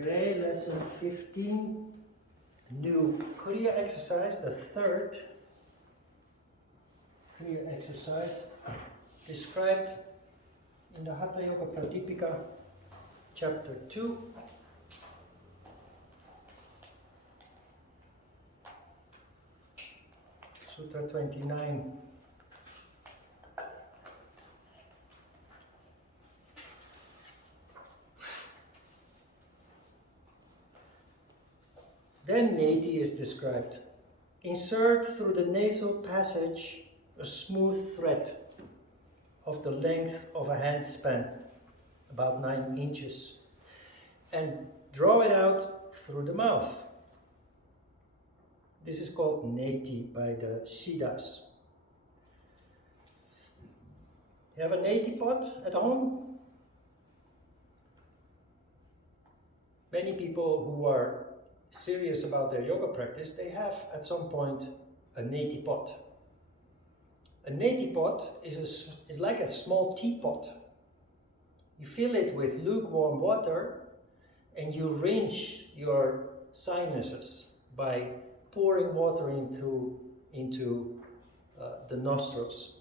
Okay, lesson 15, new Kriya exercise, the third Kriya exercise, described in the Hatha Yoga Pradipika, chapter 2. Sutra 29. Then Neti is described. Insert through the nasal passage a smooth thread of the length of a handspan, about 9 inches, and draw it out through the mouth. This is called Neti by the Siddhas. You have a Neti pot at home? Many people who are serious about their yoga practice, they have at some point a Neti pot. A Neti pot is like a small teapot. You fill it with lukewarm water and you rinse your sinuses by pouring water into the nostrils.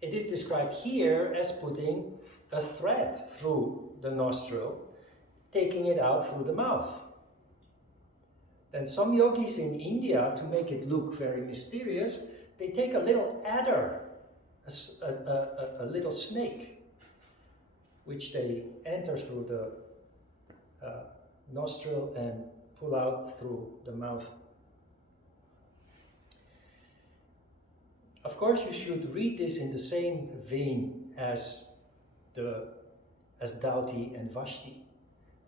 It is described here as putting a thread through the nostril, taking it out through the mouth. Then some yogis in India, to make it look very mysterious, they take a little adder, a little snake, which they enter through the nostril and pull out through the mouth. Of course, you should read this in the same vein as Dauti and Vashti.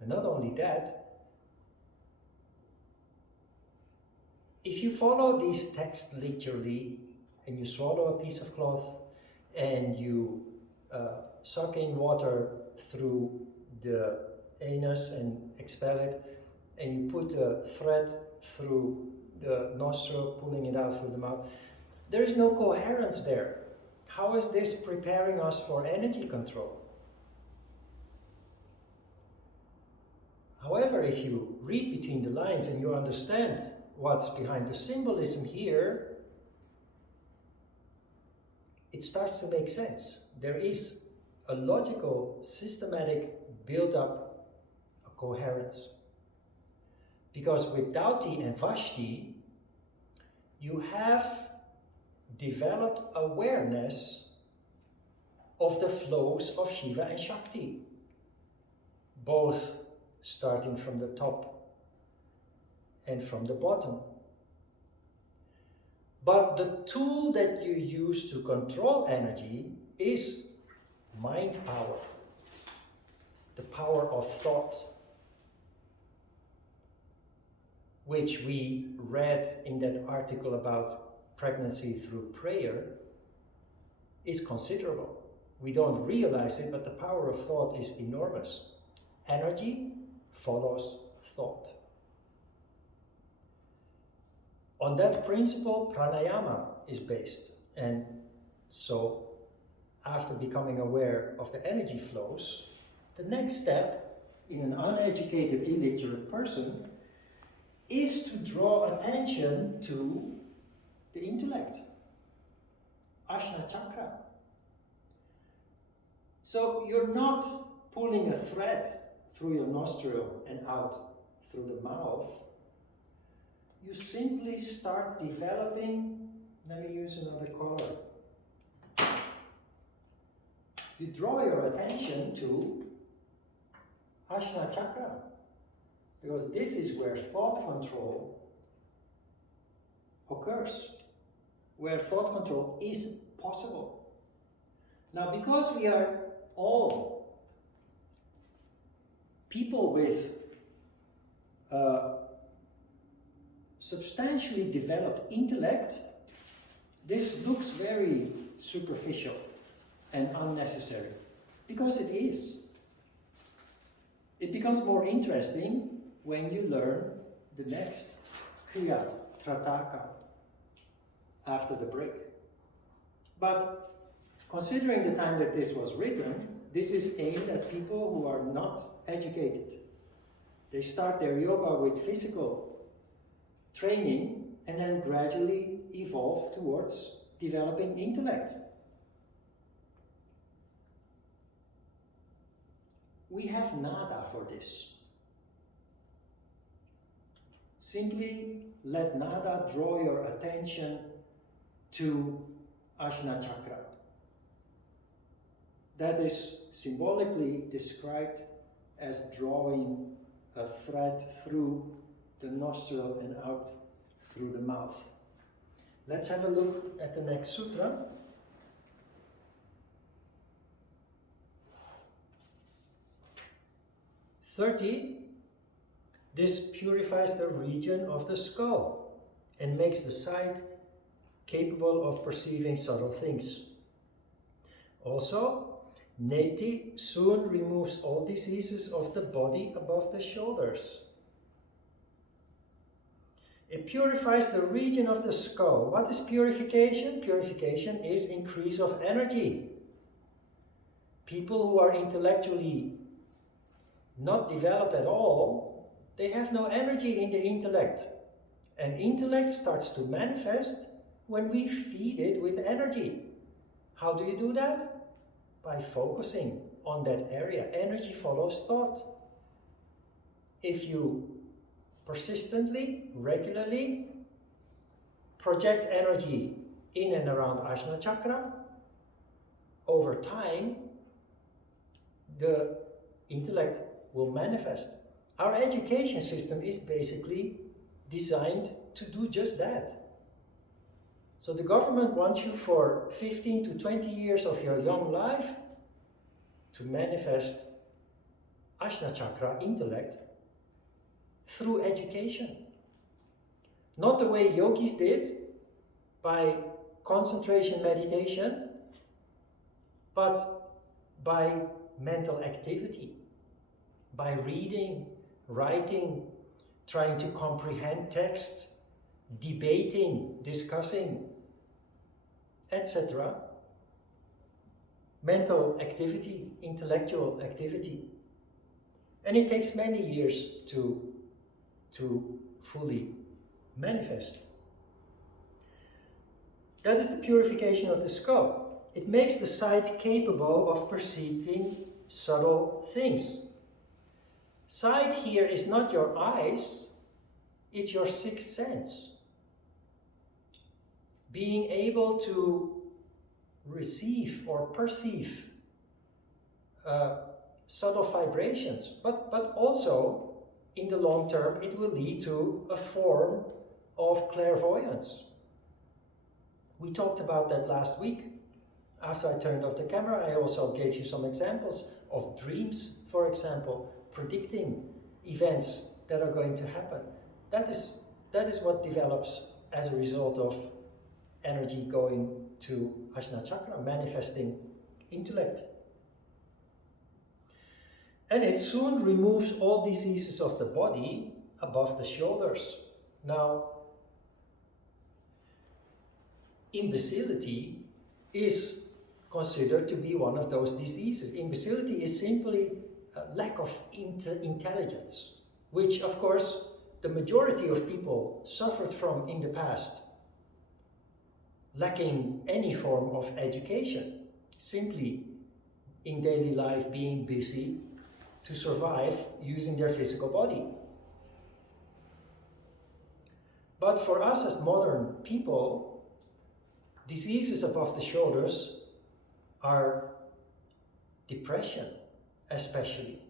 And not only that, if you follow these texts literally and you swallow a piece of cloth and you suck in water through the anus and expel it, and you put a thread through the nostril, pulling it out through the mouth, there is no coherence there. How is this preparing us for energy control? However, if you read between the lines and you understand what's behind the symbolism here, it starts to make sense. There is a logical, systematic build-up, a coherence. Because with Dauti and Vashti, you have developed awareness of the flows of Shiva and Shakti, both starting from the top and from the bottom. But the tool that you use to control energy is mind power, the power of thought, which we read in that article about pregnancy through prayer, is considerable. We don't realize it, but the power of thought is enormous. Energy follows thought. On that principle, pranayama is based. And so, after becoming aware of the energy flows, the next step in an uneducated, illiterate person is to draw attention to the intellect, Ajna Chakra. So you're not pulling a thread through your nostril and out through the mouth. You simply start developing, let me use another color. You draw your attention to Ajna Chakra, because this is where thought control occurs, where thought control is possible. Now, because we are all people with substantially developed intellect, this looks very superficial and unnecessary, because it is. It becomes more interesting when you learn the next Kriya, Trataka, after the break. But considering the time that this was written, this is aimed at people who are not educated. They start their yoga with physical training and then gradually evolve towards developing intellect. We have nada for this. Simply let nada draw your attention to Ajna Chakra. That is symbolically described as drawing a thread through the nostril and out through the mouth. Let's have a look at the next sutra. This purifies the region of the skull and makes the sight capable of perceiving subtle things. Also, Neti soon removes all diseases of the body above the shoulders. It purifies the region of the skull. What is purification? Purification is increase of energy. People who are intellectually not developed at all, they have no energy in the intellect. And intellect starts to manifest when we feed it with energy. How do you do that? By focusing on that area. Energy follows thought. If you persistently, regularly project energy in and around Ajna Chakra, over time, the intellect will manifest. Our education system is basically designed to do just that. So the government wants you for 15 to 20 years of your young life to manifest Ajna Chakra intellect through education. Not the way yogis did, by concentration meditation, but by mental activity, by reading, writing, trying to comprehend text, debating, discussing, etc. Mental activity, intellectual activity. And it takes many years to fully manifest. That is the purification of the skull. It makes the sight capable of perceiving subtle things. Sight here is not your eyes, it's your sixth sense. Being able to receive or perceive subtle vibrations, but also in the long term it will lead to a form of clairvoyance. We talked about that last week. After I turned off the camera, I also gave you some examples of dreams, for example, predicting events that are going to happen. That is what develops as a result of energy going to Ajna Chakra, manifesting intellect. And it soon removes all diseases of the body above the shoulders. Now, imbecility is considered to be one of those diseases. Imbecility is simply a lack of intelligence, which of course the majority of people suffered from in the past. Lacking any form of education, simply in daily life being busy to survive using their physical body. But for us as modern people, diseases above the shoulders are depression, especially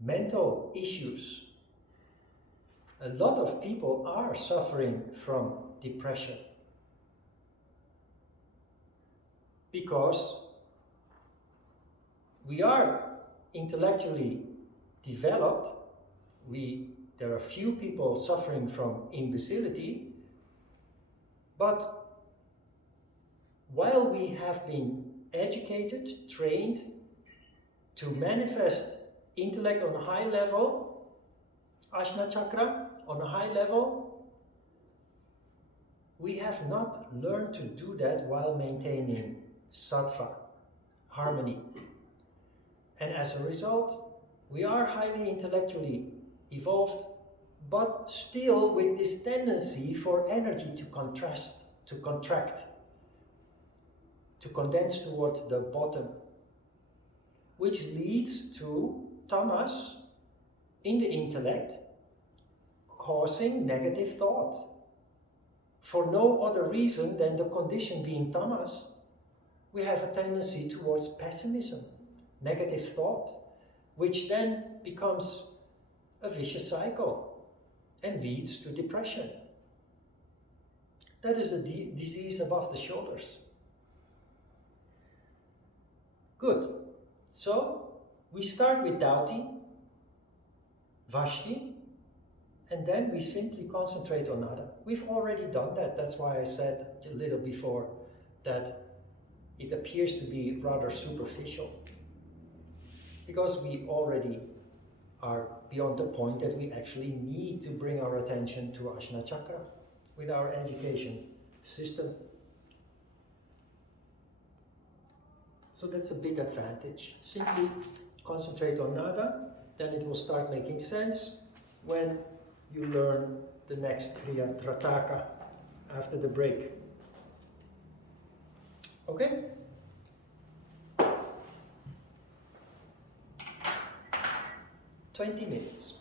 mental issues. A lot of people are suffering from depression because we are intellectually developed. There are few people suffering from imbecility, but while we have been educated, trained to manifest intellect on a high level, Ajna Chakra on a high level, we have not learned to do that while maintaining sattva, harmony. And as a result, we are highly intellectually evolved, but still with this tendency for energy to contract, to condense towards the bottom, which leads to tamas in the intellect, causing negative thought. For no other reason than the condition being tamas, we have a tendency towards pessimism, negative thought, which then becomes a vicious cycle and leads to depression. That is a disease above the shoulders. Good. So we start with Dauti, Vashti, and then we simply concentrate on Nada. We've already done that. That's why I said a little before that it appears to be rather superficial, because we already are beyond the point that we actually need to bring our attention to Ajna Chakra with our education system. So that's a big advantage. Simply concentrate on Nada, then it will start making sense when you learn the next Kriya Trataka after the break. Okay? "20 minutes.